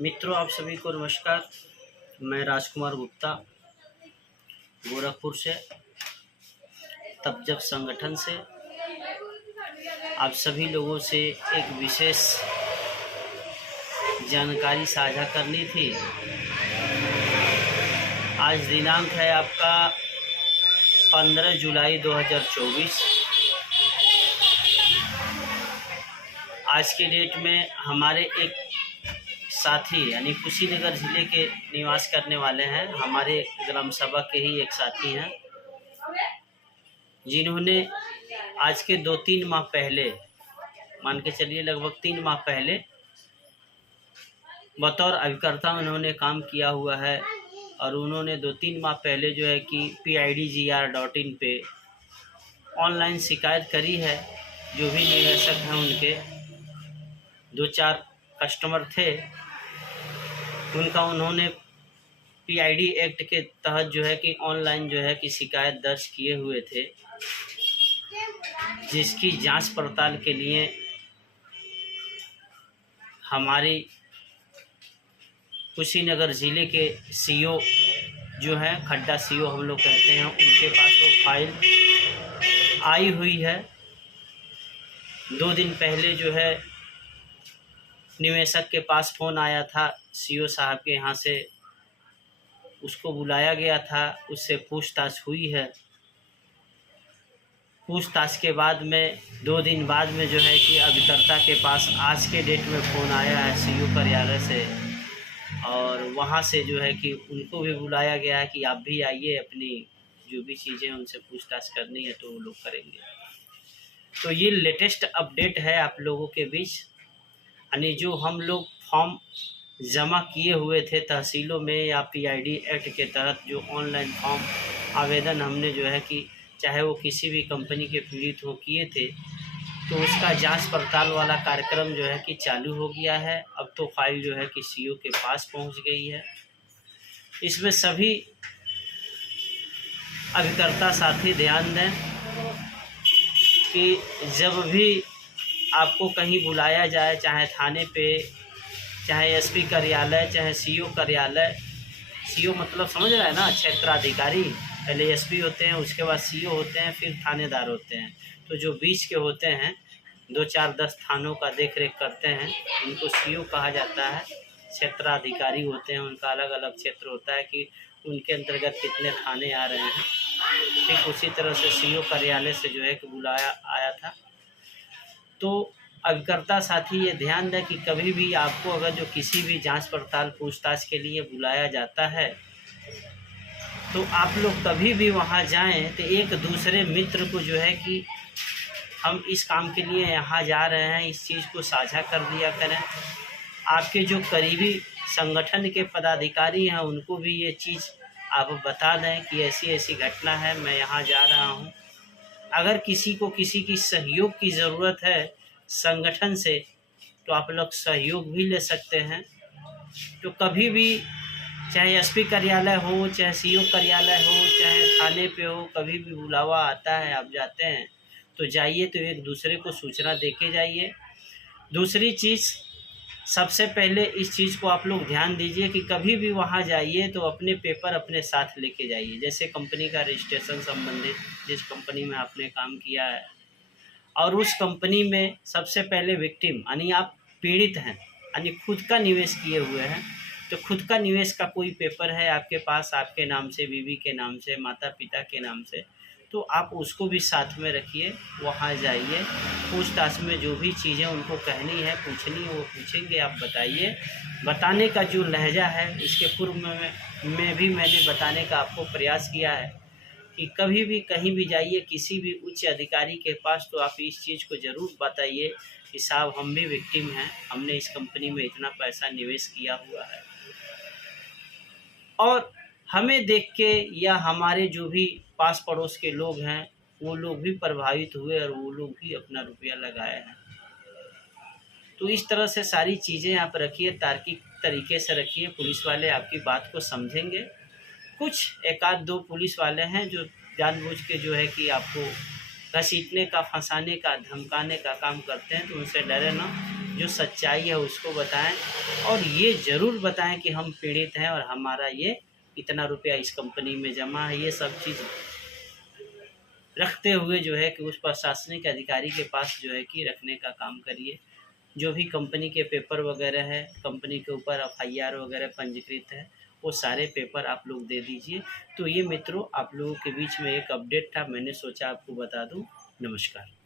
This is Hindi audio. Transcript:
मित्रों, आप सभी को नमस्कार। मैं राजकुमार गुप्ता, गोरखपुर से तब जब संगठन से आप सभी लोगों से एक विशेष जानकारी साझा करनी थी। आज दिनांक है आपका 15 जुलाई 2024। आज के डेट में हमारे एक साथी यानी कुशीनगर ज़िले के निवास करने वाले हैं, हमारे ग्राम सभा के ही एक साथी हैं, जिन्होंने आज के 2-3 माह पहले, मान के चलिए लगभग 3 माह पहले, बतौर अभिकर्ता उन्होंने काम किया हुआ है। और उन्होंने 2-3 माह पहले जो है कि PIDGR.in पे ऑनलाइन शिकायत करी है। जो भी निवेशक हैं उनके 2-4 कस्टमर थे, उनका उन्होंने PID एक्ट के तहत जो है कि ऑनलाइन जो है कि शिकायत दर्ज किए हुए थे, जिसकी जांच पड़ताल के लिए हमारी कुशीनगर ज़िले के CO जो है, खड्डा CO हम लोग कहते हैं, उनके पास वो फाइल आई हुई है। 2 दिन पहले जो है निवेशक के पास फ़ोन आया था CO साहब के यहाँ से, उसको बुलाया गया था, उससे पूछताछ हुई है। पूछताछ के बाद में 2 दिन बाद में जो है कि अभिकर्ता के पास आज के डेट में फ़ोन आया है CO कार्यालय से, और वहाँ से जो है कि उनको भी बुलाया गया है कि आप भी आइए, अपनी जो भी चीज़ें उनसे पूछताछ करनी है तो वो लोग करेंगे। तो ये लेटेस्ट अपडेट है आप लोगों के बीच। यानी जो हम लोग फॉर्म जमा किए हुए थे तहसीलों में या PID एक्ट के तहत, जो ऑनलाइन फॉर्म आवेदन हमने जो है कि चाहे वो किसी भी कंपनी के पीड़ित हो किए थे, तो उसका जांच पड़ताल वाला कार्यक्रम जो है कि चालू हो गया है। अब तो फाइल जो है कि CO के पास पहुंच गई है। इसमें सभी अभिकर्ता साथी ध्यान दें कि जब भी आपको कहीं बुलाया जाए, चाहे थाने पे, चाहे SP कार्यालय, चाहे CO कार्यालय, CO मतलब समझ रहा है ना, क्षेत्राधिकारी। पहले SP होते हैं, उसके बाद CO होते हैं, फिर थानेदार होते हैं। तो जो बीच के होते हैं, 2-4-10 थानों का देख रेख करते हैं, उनको CO कहा जाता है। क्षेत्राधिकारी होते हैं, उनका अलग अलग क्षेत्र होता है कि उनके अंतर्गत कितने थाने आ रहे हैं। ठीक उसी तरह से CO कार्यालय से जो है कि बुलाया आया था। तो अभिकर्ता साथी ये ध्यान दें कि कभी भी आपको अगर जो किसी भी जांच पड़ताल पूछताछ के लिए बुलाया जाता है, तो आप लोग कभी भी वहां जाएं तो एक दूसरे मित्र को जो है कि हम इस काम के लिए यहाँ जा रहे हैं, इस चीज़ को साझा कर दिया करें। आपके जो करीबी संगठन के पदाधिकारी हैं उनको भी ये चीज़ आप बता दें कि ऐसी ऐसी घटना है, मैं यहाँ जा रहा हूँ। अगर किसी को किसी की सहयोग की ज़रूरत है संगठन से, तो आप लोग सहयोग भी ले सकते हैं। तो कभी भी, चाहे SP कार्यालय हो, चाहे CO कार्यालय हो, चाहे थाने पे हो, कभी भी बुलावा आता है, आप जाते हैं तो जाइए, तो एक दूसरे को सूचना देके जाइए। दूसरी चीज़, सबसे पहले इस चीज़ को आप लोग ध्यान दीजिए कि कभी भी वहाँ जाइए तो अपने पेपर अपने साथ लेके जाइए। जैसे कंपनी का रजिस्ट्रेशन संबंधित, जिस कंपनी में आपने काम किया है, और उस कंपनी में सबसे पहले विक्टिम यानी आप पीड़ित हैं, यानी खुद का निवेश किए हुए हैं, तो खुद का निवेश का कोई पेपर है आपके पास, आपके नाम से, बीवी के नाम से, माता पिता के नाम से, तो आप उसको भी साथ में रखिए। वहाँ जाइए, पूछताछ में जो भी चीज़ें उनको कहनी है, पूछनी है, वो पूछेंगे, आप बताइए। बताने का जो लहजा है, इसके पूर्व में भी मैंने बताने का आपको प्रयास किया है कि कभी भी कहीं भी जाइए किसी भी उच्च अधिकारी के पास, तो आप इस चीज़ को ज़रूर बताइए कि साहब हम भी विक्टिम हैं, हमने इस कंपनी में इतना पैसा निवेश किया हुआ है, और हमें देख के या हमारे जो भी पास पड़ोस के लोग हैं वो लोग भी प्रभावित हुए और वो लोग भी अपना रुपया लगाए हैं। तो इस तरह से सारी चीज़ें आप रखिए, तार्किक तरीके से रखिए, पुलिस वाले आपकी बात को समझेंगे। कुछ 1-2 पुलिस वाले हैं जो जानबूझ के जो है कि आपको घसीटने का, फंसाने का, धमकाने का काम करते हैं, तो उनसे डरे ना। जो सच्चाई है उसको बताएं, और ये ज़रूर बताएं कि हम पीड़ित हैं और हमारा ये इतना रुपया इस कंपनी में जमा है। ये सब चीज़ रखते हुए जो है कि उस प्रशासनिक अधिकारी के पास जो है कि रखने का काम करिए। जो भी कंपनी के पेपर वगैरह है, कंपनी के ऊपर FIR वगैरह पंजीकृत है, वो सारे पेपर आप लोग दे दीजिए। तो ये मित्रों आप लोगों के बीच में एक अपडेट था, मैंने सोचा आपको बता दूं। नमस्कार।